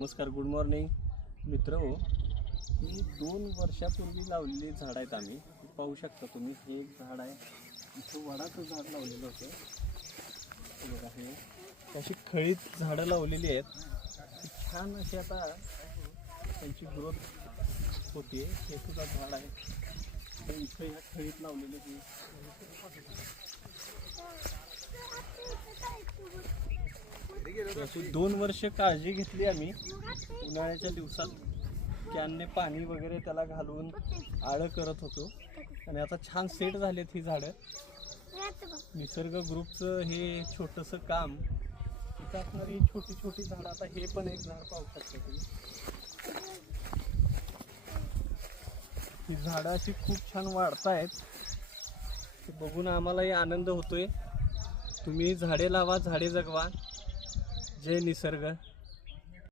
नमस्कार, good morning मित्रहो. ही 2 वर्षापूर्वी लावलेली झाड आहेत. आम्ही पाहू शकता तुम्ही, हे एक झाड आहे. इथं वडाचं झाड लावलेलं होतं. हे बघा, हे अशी खळीत झाडं लावलेली आहेत. छान अशी आता त्यांची ग्रोथ होते. हे सुद्धा झाड आहे. तर इथं ह्या खळीत लावलेले हे 2 वर्ष काळजी घेतली आम्ही. उन्हाळ्याच्या दिवसात कॅनने पाणी वगैरे त्याला घालून आळं करत होतो आणि आता छान सेट झालेत ही झाडं. निसर्ग ग्रुपचं हे छोटंसं काम, इथं असणारी छोटी छोटी झाडं. आता हे पण एक झाड पाहू शकता तुम्ही. ही झाडं अशी खूप छान वाढतायत. ते बघून आम्हालाही आनंद होतोय. तुम्ही झाडे लावा, झाडे जगवा. जय निसर्ग.